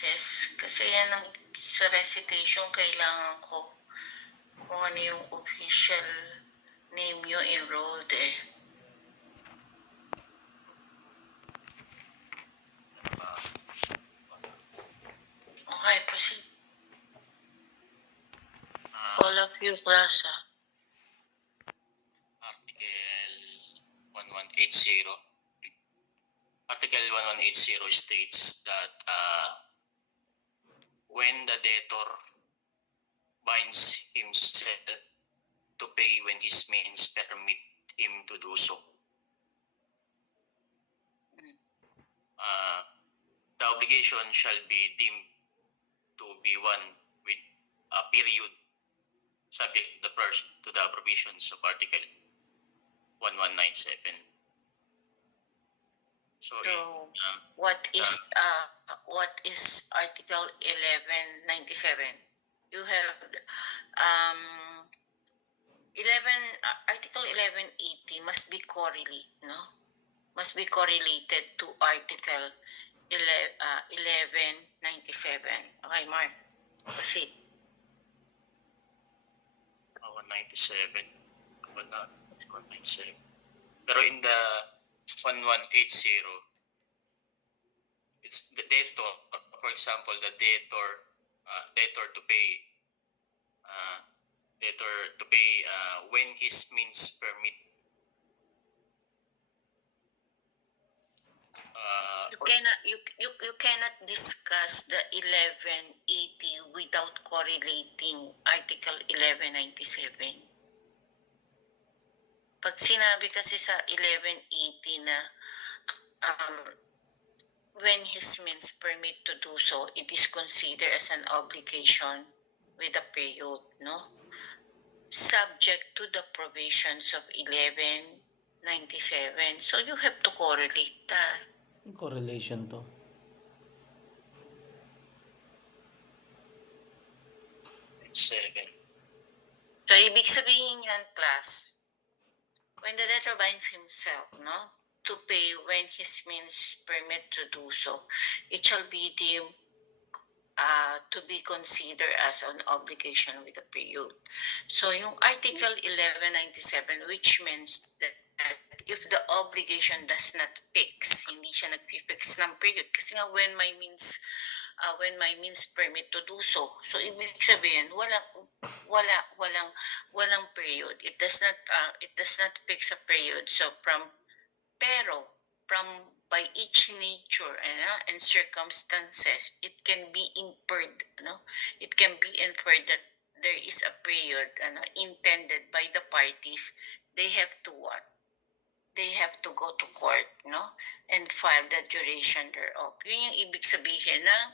classes kasi yan ang sa recitation kailangan ko kung ano yung official name nyo enrolled eh. Okay, proceed. All of you class Article 1180. Article 1180 states that when the debtor binds himself to pay when his means permit him to do so, the obligation shall be deemed to be one with a period subject to the provisions of Article 1197. So what is Article 1197? You have Article 1180 must be correlate, no? Must be correlated to Article 1197. Okay, Mark, proceed. 197. 197. Pero in the 1180, it's the debtor, for example, the debtor to pay when his means permit. You cannot discuss the 1180 without correlating Article 1197. Pag sinabi kasi sa 1180 na when his means permit to do so, it is considered as an obligation with a period, no? Subject to the provisions of 1197. So you have to correlate that. Correlation to. So ibig sabihin yan, class, when the debtor binds himself, no, to pay when his means permit to do so, it shall be deemed to be considered as an obligation with a period. So yung Article 1197, which means that if the obligation does not fix, hindi siya nag-fix ng period, kasi nga when my means permit to do so. So ibig sabihin walang period. It does not fix a period. So by each nature and circumstances, it can be inferred, it can be inferred that there is a period intended by the parties. They have to what? They have to go to court, and file the duration thereof. Yun yung ibig sabihin ng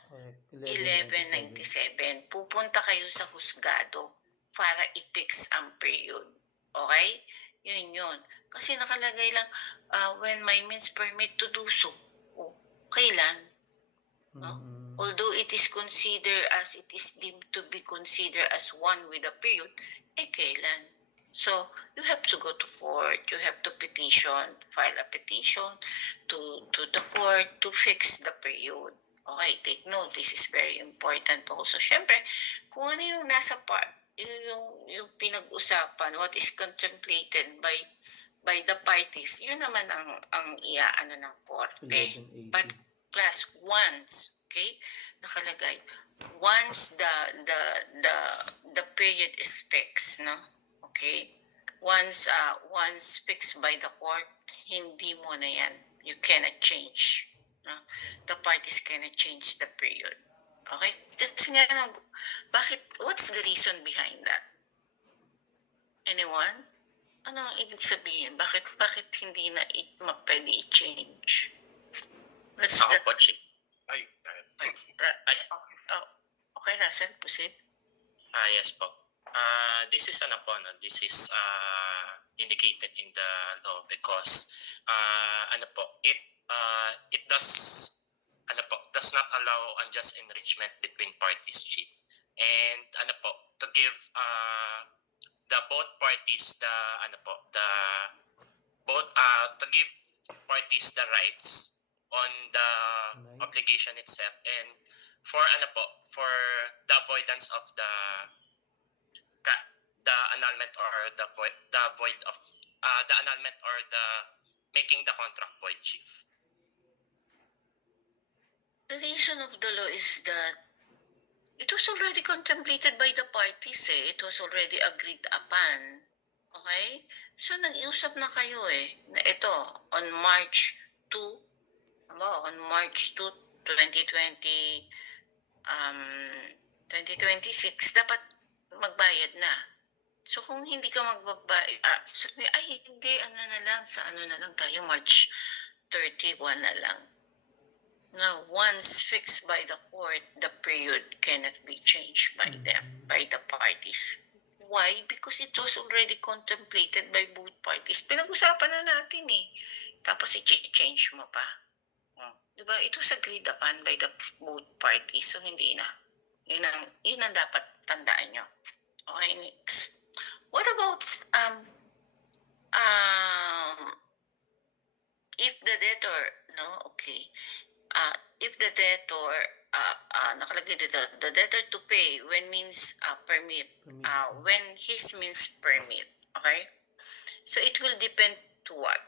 1197. Pupunta kayo sa husgado para i-fix ang period. Okay? Yun. Kasi nakalagay lang, when my means permit to do so. Kailan? No? Although it is deemed to be considered as one with a period, kailan? So, you have to go to court, you have to file a petition to the court to fix the period. Okay, take note, this is very important also. Siyempre, kung ano yung nasa yung pinag-usapan, what is contemplated by the parties, yun naman ang iaano ng korte. But class, once, okay, nakalagay, once the period is fixed, no? Okay? Once fixed by the court, hindi mo na yan. You cannot change. No? The parties cannot change the period. Okay? That's nga, what's the reason behind that? Anyone? Ano ang ibig sabihin? Bakit hindi na pwede i-change? Okay, Russell, proceed. Yes po. This is this is indicated in the law because it does not allow unjust enrichment between parties, chief, and to give the both parties to give parties the rights on the obligation itself, and for for the avoidance of the annulment or the void of the annulment or the making the contract void, Chief. The reason of the law is that it was already contemplated by the parties eh. It was already agreed upon. Okay? So, nag-iusap na kayo eh. Na ito, on March 2, on March 2, 2020, 2026, dapat magbayad na. So, kung hindi ka magbabayad, sabi, ay, hindi, sa ano na lang tayo, March 31 na lang. Now, once fixed by the court, the period cannot be changed by them, by the parties. Why? Because it was already contemplated by both parties. Pinag-usapan na natin eh. Tapos i-change mo pa. Diba? It was agreed upon by the both parties. So, hindi na. Yun ang dapat tandaan nyo. Okay, next. What about, if the debtor, okay. If the debtor, nakalagay dito, the debtor to pay when means permit, when his means permit, okay? So it will depend to what?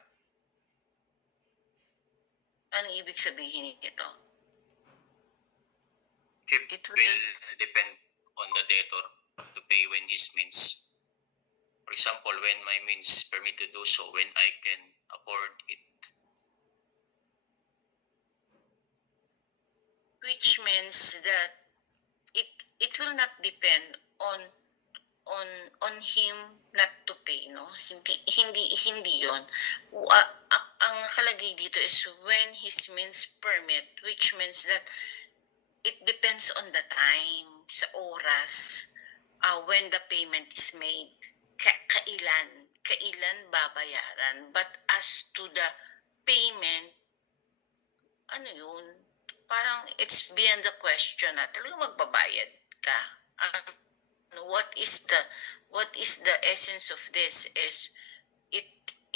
Ano ibig sabihin nito? It will depend on the debtor to pay when his means. For example, when my means permit to do so, when I can afford it. Which means that it will not depend on him not to pay, no? Hindi yon. Ang nakalagay dito is when his means permit, which means that it depends on the time, sa oras, when the payment is made, kailan babayaran. But as to the payment, ano yun? Parang it's beyond the question na talaga magbabayad ka. What is the essence of this is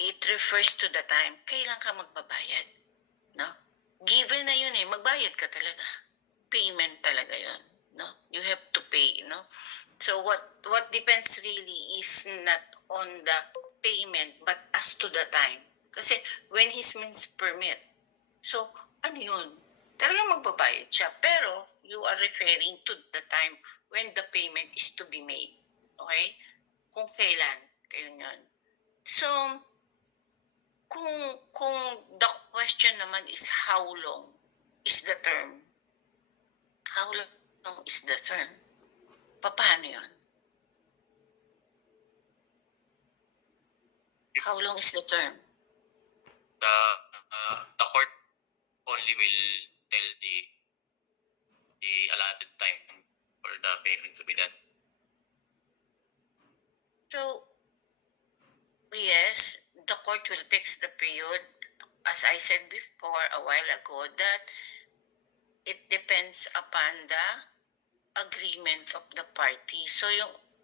it refers to the time kailan ka magbabayad, no? Given na yun eh, magbayad ka talaga. Payment talaga yun, no? You have to pay, no? So what depends really is not on the payment but as to the time. Kasi when his means permit, so ano yun? Talagang magbabayad siya. Pero you are referring to the time when the payment is to be made. Okay? Kung kailan. Kayo yun. So, kung the question naman is how long is the term? How long is the term? Paano yun? How long is the term? The court only will tell the allotted time for the payment to be done. So, yes, the court will fix the period, as I said before a while ago, that it depends upon the agreement of the party. So,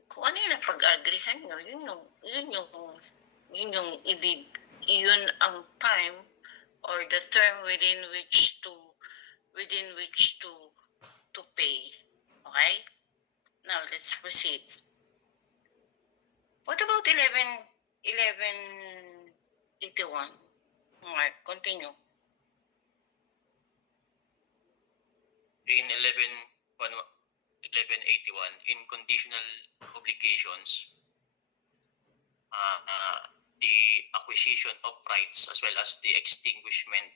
kung ano yung napag-agreehan nyo, yun ang time or the term within which to pay. Okay? Now, let's proceed. What about 1181? Alright, continue. In 1181, in conditional obligations, the acquisition of rights as well as the extinguishment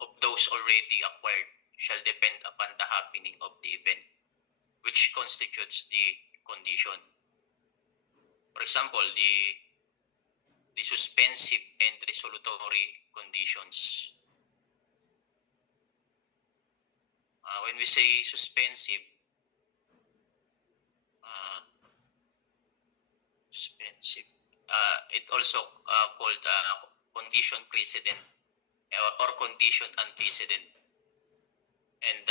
of those already acquired shall depend upon the happening of the event, which constitutes the condition. For example, the suspensive and resolutory conditions. When we say suspensive, it also called condition precedent or condition antecedent. And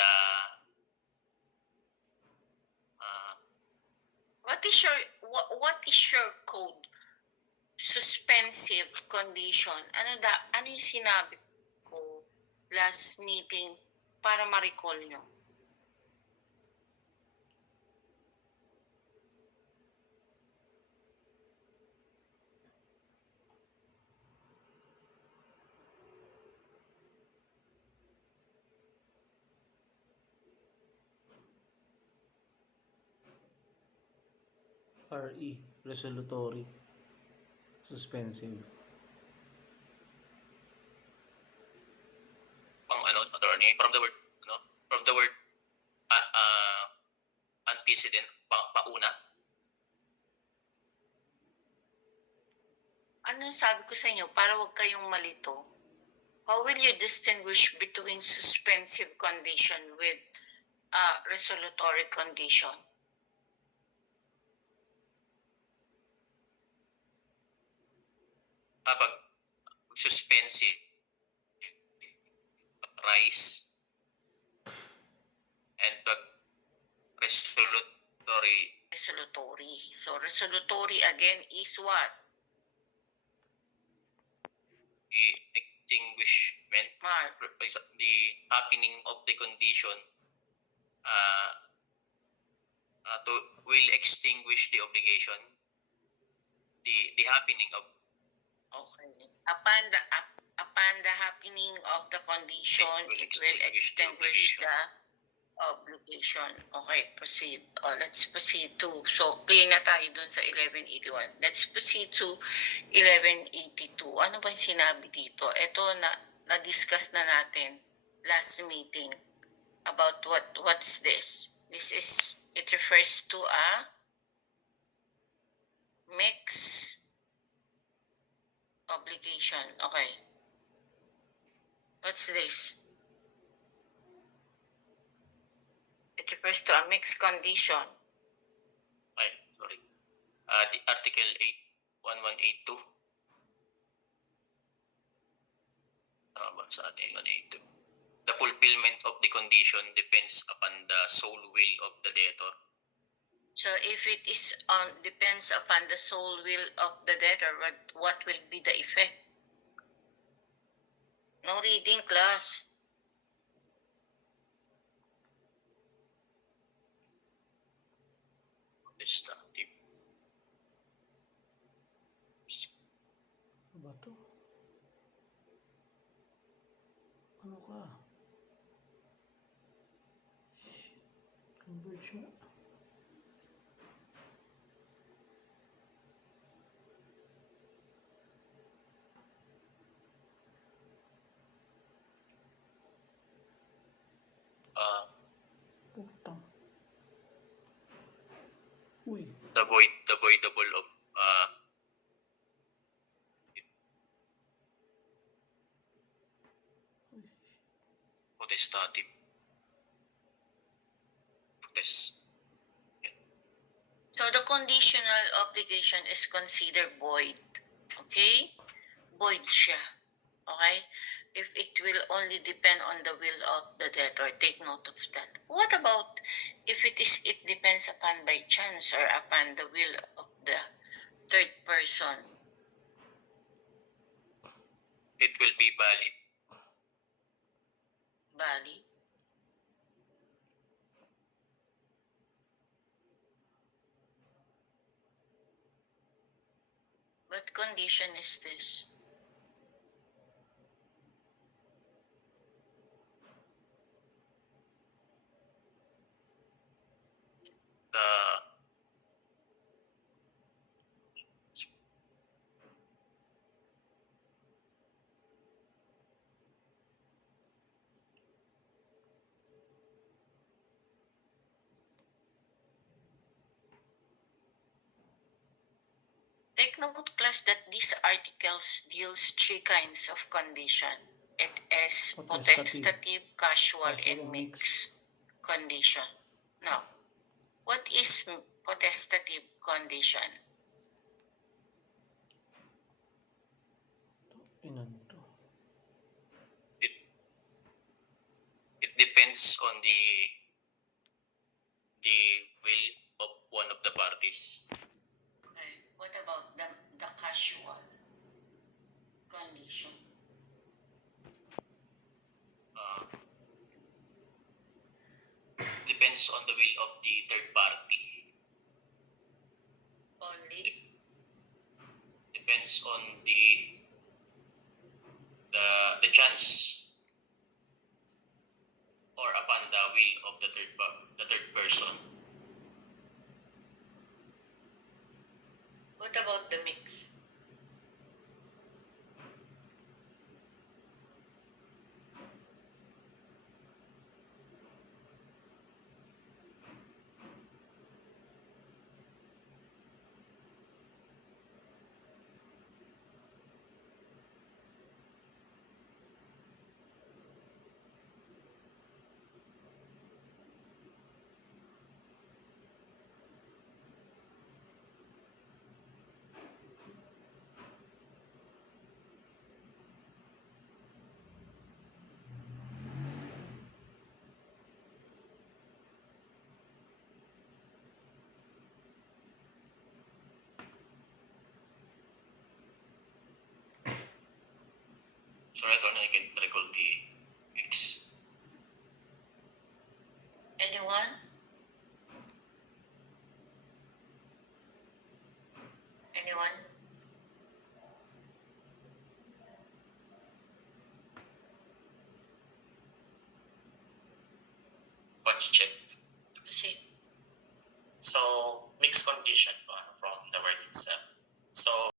what is your code? Suspensive condition. Ano yung sinabi ko last meeting para ma-recall nyo. RE, resolutory, suspensive. Pang ano, attorney, from the word, antecedent, pauna. Ano yung sabi ko sa inyo? Para wag kayong malito. How will you distinguish between suspensive condition with resolutory condition? Pag suspensive, rise, and pag resolutory, Resolutory. So, resolutory again is what? the extinguishment, Mark. the happening of the condition will extinguish the obligation, the happening of. Okay. Upon the happening of the condition, it will extinguish the obligation. Okay, proceed. Let's proceed to, so clear na tayo dun sa 1181. Let's proceed to 1182. Ano ba yung sinabi dito? Ito na-discuss na natin last meeting about what's this? It refers to a mixed obligation. Okay. What's this? It refers to a mixed condition. Ay, sorry. The Article 81182. Tama sa atin, 182. The fulfillment of the condition depends upon the sole will of the debtor. So if it is depends upon the sole will of the debtor, what will be the effect? No reading, class. Destructive. Ano ba to? Ano ka? Shit. Converge nga. Putang. Uy. The voidable of potestative. So the conditional obligation is considered void. Okay? Void siya. Okay? If it will only depend on the will of the debtor, take note of that. What about if it depends upon by chance or upon the will of the third person? It will be valid. Valid. What condition is this? Take note, class, that these articles deals three kinds of condition. It is potestative, casual, and mixed condition. Now, what is potestative condition? Inan to. It depends on the will of one of the parties. Okay. What about the casual condition? depends on the will of the third party. Only. Depends on the chance or upon the will of the third person. What about the mix? Sorry, Attorney, I can't recall the mix. Anyone? Anyone? Watch shift. Kasi So, mixed condition from the word itself. So,